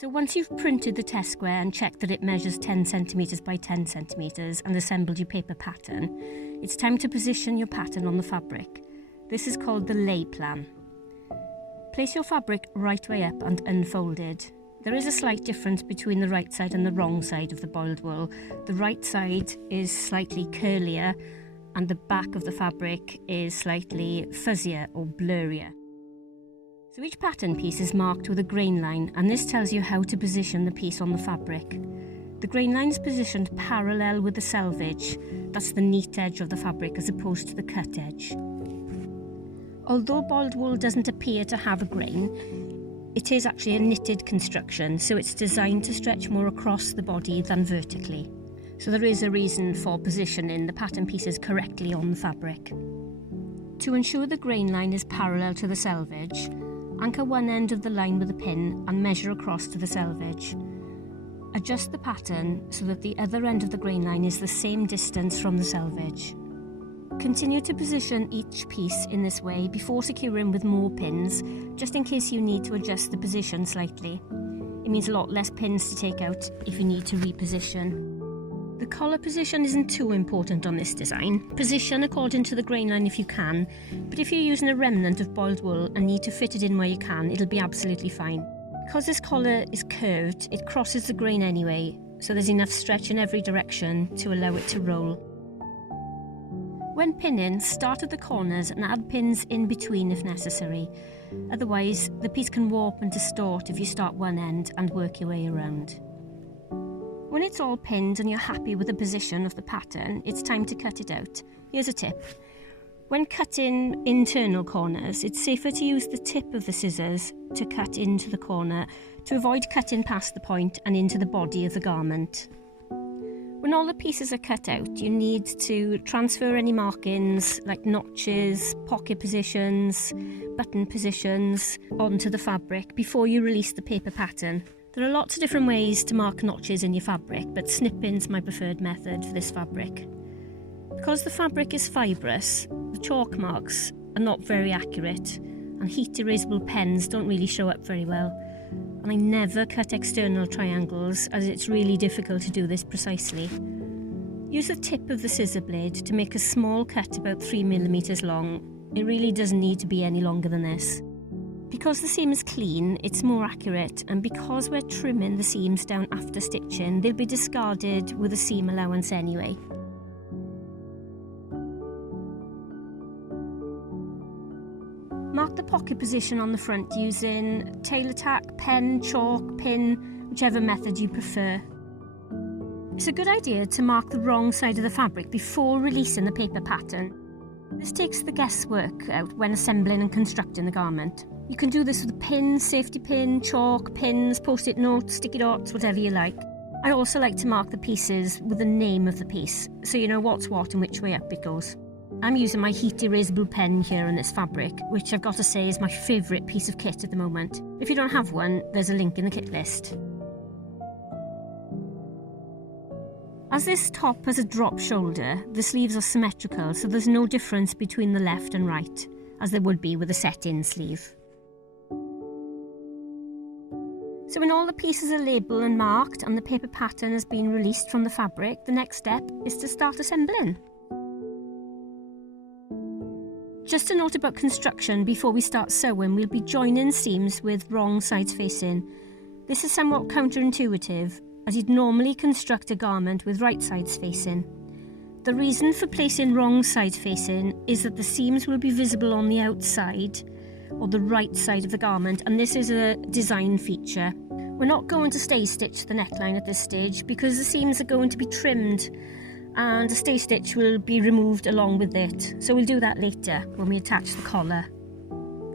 So once you've printed the test square and checked that it measures 10 centimetres by 10 centimetres and assembled your paper pattern, it's time to position your pattern on the fabric. This is called the lay plan. Place your fabric right way up and unfolded. There is a slight difference between the right side and the wrong side of the boiled wool. The right side is slightly curlier and the back of the fabric is slightly fuzzier or blurrier. So each pattern piece is marked with a grain line, and this tells you how to position the piece on the fabric. The grain line is positioned parallel with the selvage, that's the neat edge of the fabric as opposed to the cut edge. Although boiled wool doesn't appear to have a grain, it is actually a knitted construction, so it's designed to stretch more across the body than vertically. So there is a reason for positioning the pattern pieces correctly on the fabric. To ensure the grain line is parallel to the selvage, anchor one end of the line with a pin and measure across to the selvage. Adjust the pattern so that the other end of the grain line is the same distance from the selvage. Continue to position each piece in this way before securing with more pins, just in case you need to adjust the position slightly. It means a lot less pins to take out if you need to reposition. The collar position isn't too important on this design. Position according to the grain line if you can, but if you're using a remnant of boiled wool and need to fit it in where you can, it'll be absolutely fine. Because this collar is curved, it crosses the grain anyway, so there's enough stretch in every direction to allow it to roll. When pinning, start at the corners and add pins in between if necessary. Otherwise, the piece can warp and distort if you start one end and work your way around. When it's all pinned and you're happy with the position of the pattern, it's time to cut it out. Here's a tip. When cutting internal corners, it's safer to use the tip of the scissors to cut into the corner to avoid cutting past the point and into the body of the garment. When all the pieces are cut out, you need to transfer any markings like notches, pocket positions, button positions onto the fabric before you release the paper pattern. There are lots of different ways to mark notches in your fabric, but snipping's my preferred method for this fabric. Because the fabric is fibrous, the chalk marks are not very accurate, and heat erasable pens don't really show up very well. And I never cut external triangles, as it's really difficult to do this precisely. Use the tip of the scissor blade to make a small cut about 3mm long. It really doesn't need to be any longer than this. Because the seam is clean, it's more accurate, and because we're trimming the seams down after stitching, they'll be discarded with a seam allowance anyway. Mark the pocket position on the front using tailor tack, pen, chalk, pin, whichever method you prefer. It's a good idea to mark the wrong side of the fabric before releasing the paper pattern. This takes the guesswork out when assembling and constructing the garment. You can do this with a pin, safety pin, chalk, pins, post-it notes, sticky dots, whatever you like. I also like to mark the pieces with the name of the piece, so you know what's what and which way up it goes. I'm using my heat erasable pen here on this fabric, which I've got to say is my favourite piece of kit at the moment. If you don't have one, there's a link in the kit list. As this top has a drop shoulder, the sleeves are symmetrical, so there's no difference between the left and right, as there would be with a set-in sleeve. So when all the pieces are labelled and marked and the paper pattern has been released from the fabric, the next step is to start assembling. Just a note about construction before we start sewing, we'll be joining seams with wrong sides facing. This is somewhat counterintuitive, as you'd normally construct a garment with right sides facing. The reason for placing wrong sides facing is that the seams will be visible on the outside, or the right side of the garment, and this is a design feature. We're not going to stay stitch the neckline at this stage because the seams are going to be trimmed and the stay stitch will be removed along with it, so we'll do that later when we attach the collar.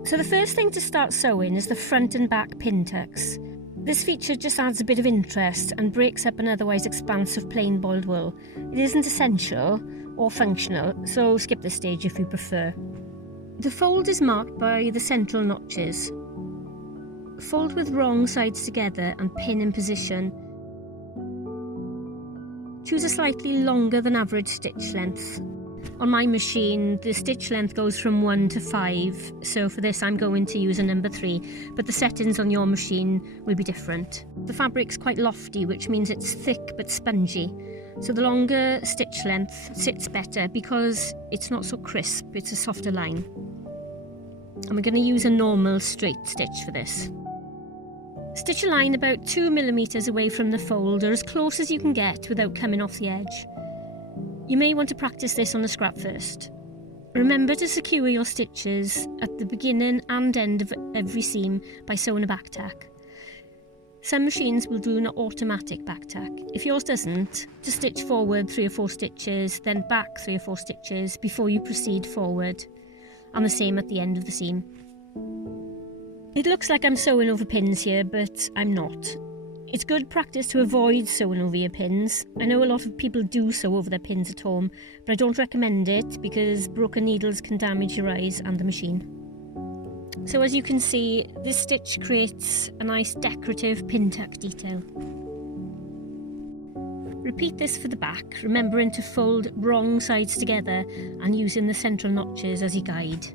So the first thing to start sewing is the front and back pin tucks. This feature just adds a bit of interest and breaks up an otherwise expansive plain boiled wool. It isn't essential or functional, so skip this stage if you prefer. The fold is marked by the central notches. Fold with wrong sides together and pin in position. Choose a slightly longer than average stitch length. On my machine, the stitch length goes from 1 to 5, so for this I'm going to use a number 3, but the settings on your machine will be different. The fabric's quite lofty, which means it's thick but spongy, so the longer stitch length sits better because it's not so crisp, it's a softer line. And we're going to use a normal straight stitch for this. Stitch a line about 2 millimeters away from the fold, or as close as you can get without coming off the edge. You may want to practice this on the scrap first. Remember to secure your stitches at the beginning and end of every seam by sewing a back tack. Some machines will do an automatic back tack. If yours doesn't, just stitch forward 3 or 4 stitches, then back 3 or 4 stitches before you proceed forward, and the same at the end of the seam. It looks like I'm sewing over pins here, but I'm not. It's good practice to avoid sewing over your pins. I know a lot of people do sew over their pins at home, but I don't recommend it because broken needles can damage your eyes and the machine. So as you can see, this stitch creates a nice decorative pin tuck detail. Repeat this for the back, remembering to fold wrong sides together and using the central notches as your guide.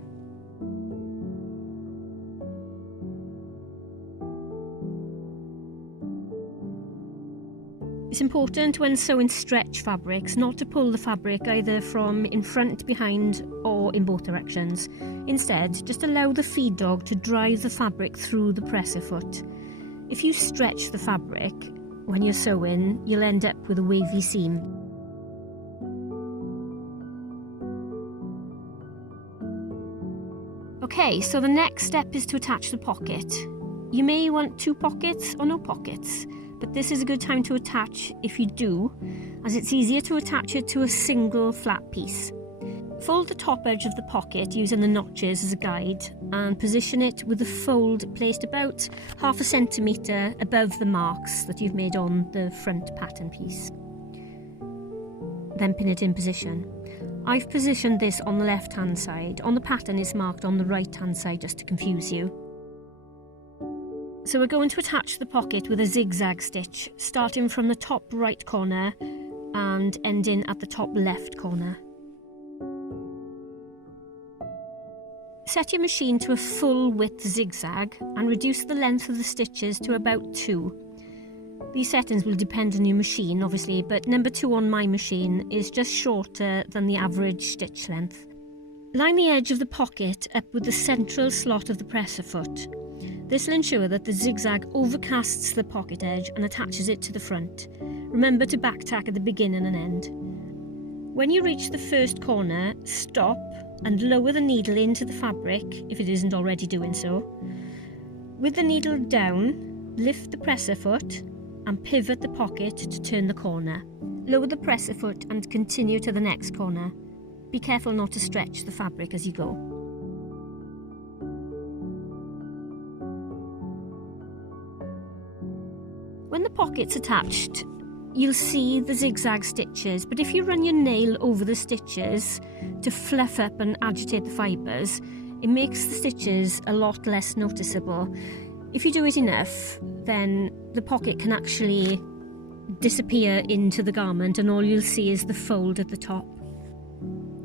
It's important when sewing stretch fabrics not to pull the fabric either from in front, behind or in both directions. Instead, just allow the feed dog to drive the fabric through the presser foot. If you stretch the fabric when you're sewing, you'll end up with a wavy seam. Okay, so the next step is to attach the pocket. You may want 2 pockets or no pockets, but this is a good time to attach if you do, as it's easier to attach it to a single flat piece. Fold the top edge of the pocket using the notches as a guide and position it with the fold placed about 0.5 centimetre above the marks that you've made on the front pattern piece. Then pin it in position. I've positioned this on the left hand side. On the pattern it's marked on the right hand side just to confuse you. So we're going to attach the pocket with a zigzag stitch, starting from the top right corner and ending at the top left corner. Set your machine to a full width zigzag and reduce the length of the stitches to about 2. These settings will depend on your machine obviously, but number 2 on my machine is just shorter than the average stitch length. Line the edge of the pocket up with the central slot of the presser foot. This will ensure that the zigzag overcasts the pocket edge and attaches it to the front. Remember to back tack at the beginning and end. When you reach the first corner, stop and lower the needle into the fabric if it isn't already doing so. With the needle down, lift the presser foot and pivot the pocket to turn the corner. Lower the presser foot and continue to the next corner. Be careful not to stretch the fabric as you go. When the pocket's attached, you'll see the zigzag stitches, but if you run your nail over the stitches to fluff up and agitate the fibres, it makes the stitches a lot less noticeable. If you do it enough, then the pocket can actually disappear into the garment and all you'll see is the fold at the top.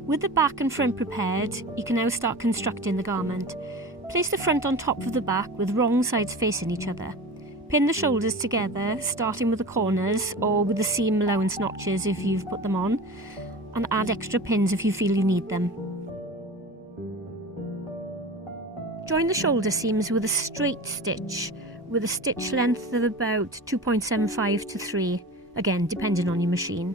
With the back and front prepared, you can now start constructing the garment. Place the front on top of the back with wrong sides facing each other. Pin the shoulders together, starting with the corners or with the seam allowance notches if you've put them on, and add extra pins if you feel you need them. Join the shoulder seams with a straight stitch with a stitch length of about 2.75 to 3, again depending on your machine.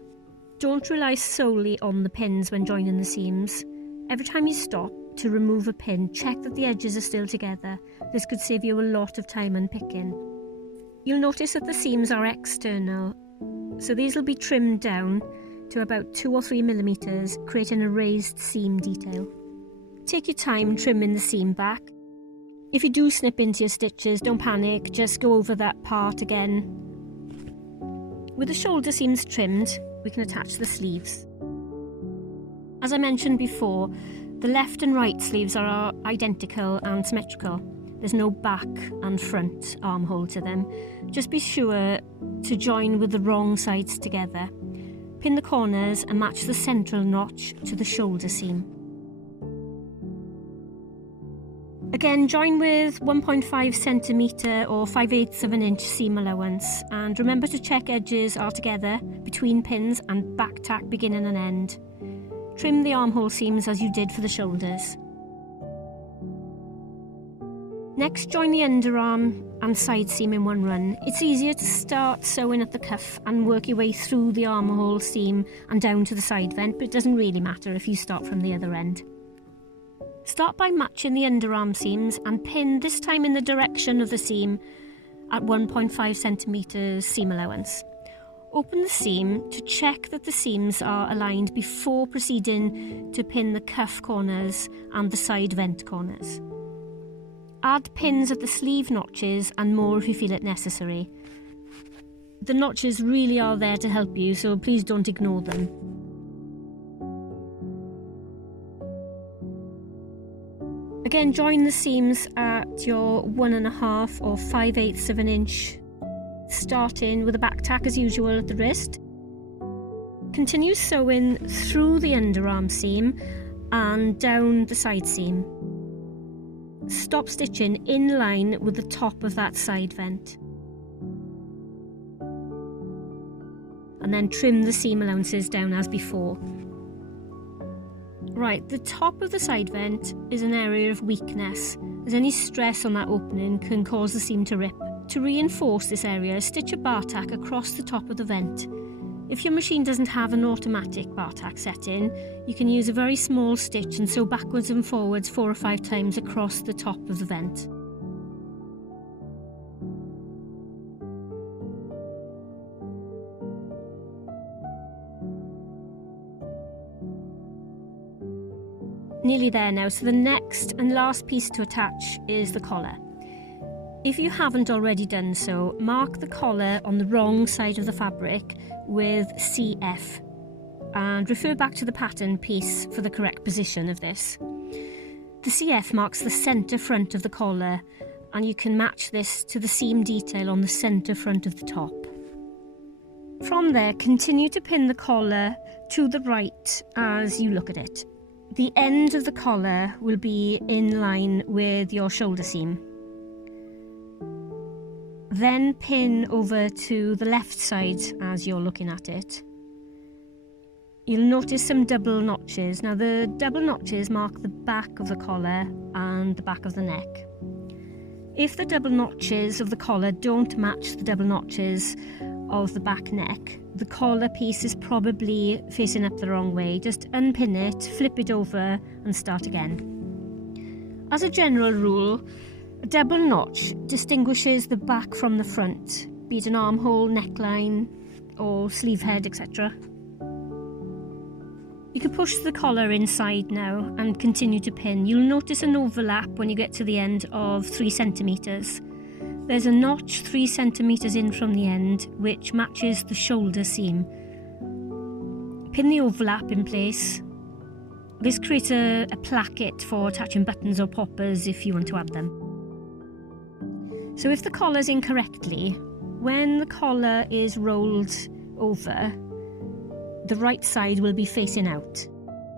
Don't rely solely on the pins when joining the seams. Every time you stop to remove a pin, check that the edges are still together. This could save you a lot of time unpicking. You'll notice that the seams are external, so these will be trimmed down to about 2 or 3 millimeters, creating a raised seam detail. Take your time trimming the seam back. If you do snip into your stitches, don't panic, just go over that part again. With the shoulder seams trimmed, we can attach the sleeves. As I mentioned before, the left and right sleeves are identical and symmetrical. There's no back and front armhole to them. Just be sure to join with the wrong sides together. Pin the corners and match the central notch to the shoulder seam. Again, join with 1.5 centimetre or 5/8 of an inch seam allowance, and remember to check edges are together between pins and back tack beginning and end. Trim the armhole seams as you did for the shoulders. Next, join the underarm and side seam in one run. It's easier to start sewing at the cuff and work your way through the armhole seam and down to the side vent, but it doesn't really matter if you start from the other end. Start by matching the underarm seams and pin, this time in the direction of the seam, at 1.5 centimetres seam allowance. Open the seam to check that the seams are aligned before proceeding to pin the cuff corners and the side vent corners. Add pins at the sleeve notches and more if you feel it necessary. The notches really are there to help you, so please don't ignore them. Again, join the seams at your 1.5 or 5/8 of an inch, starting with a back tack as usual at the wrist. Continue sewing through the underarm seam and down the side seam. Stop stitching in line with the top of that side vent. And then trim the seam allowances down as before. Right, the top of the side vent is an area of weakness, as any stress on that opening can cause the seam to rip. To reinforce this area, stitch a bar tack across the top of the vent. If your machine doesn't have an automatic bar tack setting, you can use a very small stitch and sew backwards and forwards 4 or 5 times across the top of the vent. Nearly there now, so the next and last piece to attach is the collar. If you haven't already done so, mark the collar on the wrong side of the fabric with CF and refer back to the pattern piece for the correct position of this. The CF marks the centre front of the collar, and you can match this to the seam detail on the centre front of the top. From there, continue to pin the collar to the right as you look at it. The end of the collar will be in line with your shoulder seam. Then pin over to the left side as you're looking at it. You'll notice some double notches. Now the double notches mark the back of the collar and the back of the neck. If the double notches of the collar don't match the double notches of the back neck, the collar piece is probably facing up the wrong way. Just unpin it, flip it over and start again. As a general rule, a double notch distinguishes the back from the front, be it an armhole, neckline or sleeve head, etc. You can push the collar inside now and continue to pin. You'll notice an overlap when you get to the end of 3 centimetres. There's a notch 3 centimetres in from the end which matches the shoulder seam. Pin the overlap in place. This creates a placket for attaching buttons or poppers if you want to add them. So if the collar's incorrectly, when the collar is rolled over, the right side will be facing out.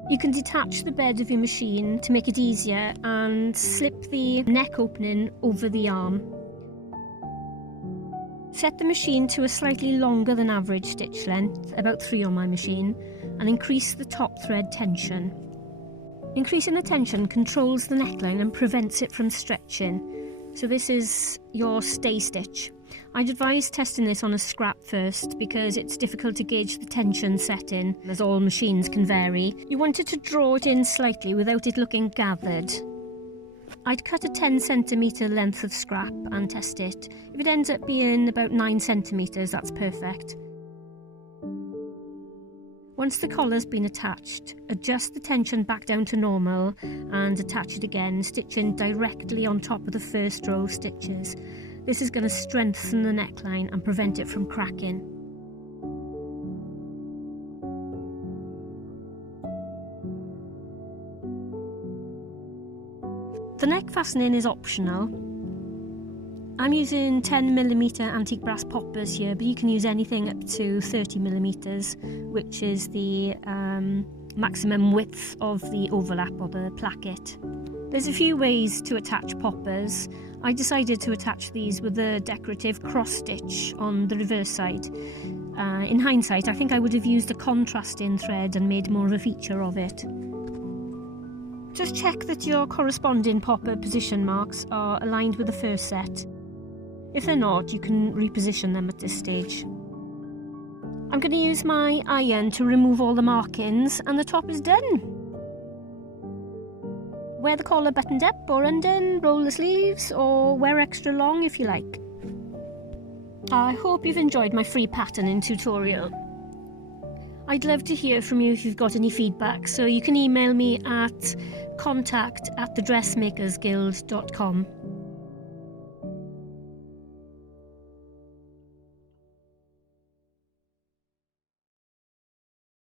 You can detach the bed of your machine to make it easier and slip the neck opening over the arm. Set the machine to a slightly longer than average stitch length, about 3 on my machine, and increase the top thread tension. Increasing the tension controls the neckline and prevents it from stretching. So this is your stay stitch. I'd advise testing this on a scrap first because it's difficult to gauge the tension setting, as all machines can vary. You want it to draw it in slightly without it looking gathered. I'd cut a 10 centimetre length of scrap and test it. If it ends up being about 9 centimetres, that's perfect. Once the collar's been attached, adjust the tension back down to normal and attach it again, stitching directly on top of the first row of stitches. This is going to strengthen the neckline and prevent it from cracking. The neck fastening is optional, I'm using 10mm antique brass poppers here, but you can use anything up to 30mm, which is the maximum width of the overlap or the placket. There's a few ways to attach poppers. I decided to attach these with a decorative cross stitch on the reverse side. In hindsight, I think I would have used a contrasting thread and made more of a feature of it. Just check that your corresponding popper position marks are aligned with the first set. If they're not, you can reposition them at this stage. I'm going to use my iron to remove all the markings, and the top is done. Wear the collar buttoned up or undone, roll the sleeves, or wear extra long if you like. I hope you've enjoyed my free patterning tutorial. I'd love to hear from you if you've got any feedback, so you can email me at contact@thedressmakersguild.com.